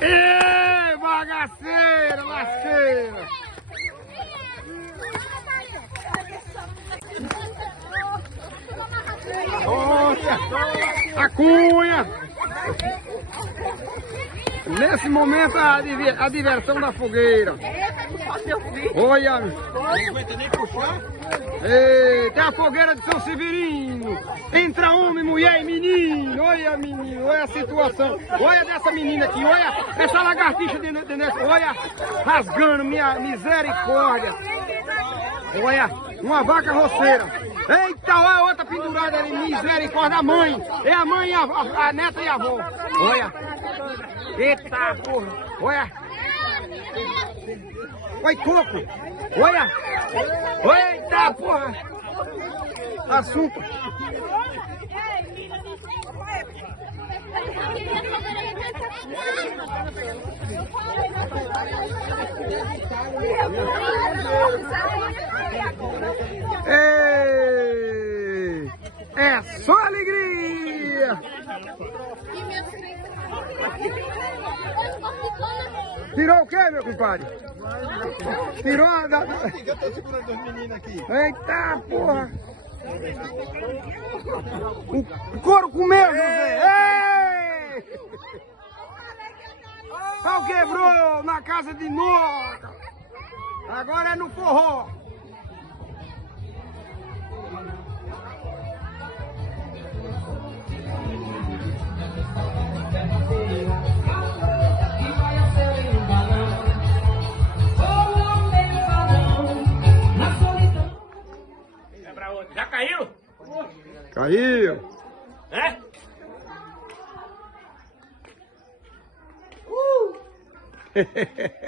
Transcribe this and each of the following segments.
Ê, bagaceira, laceira! Olha, a cunha! Nesse momento a diversão da fogueira. Olha! Não aguenta nem puxar. Eita, é a fogueira de São Severino. Entra homem, mulher e menino. Olha, menino, olha a situação. Olha dessa menina aqui, olha essa lagartixa dentro. Olha, rasgando, minha misericórdia. Olha, uma vaca roceira. Eita, olha a outra pendurada ali, misericórdia, a mãe. É a mãe, a neta e a avó. Olha. Eita, porra. Olha. Olha, coco. Olha. Eita, porra. Assunto. Ei, é só alegria. Tirou o que, meu compadre? Tirou a... Eu tô segurando os meninos aqui. Eita, porra. O couro comeu, José. Ei! Pau quebrou na casa de Noca. Agora é no forró. Já caiu? Caiu. É?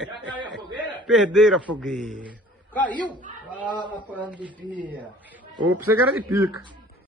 Já caiu a fogueira? Perderam a fogueira. Caiu? Fala, pano de pia. Ou você que era de pica.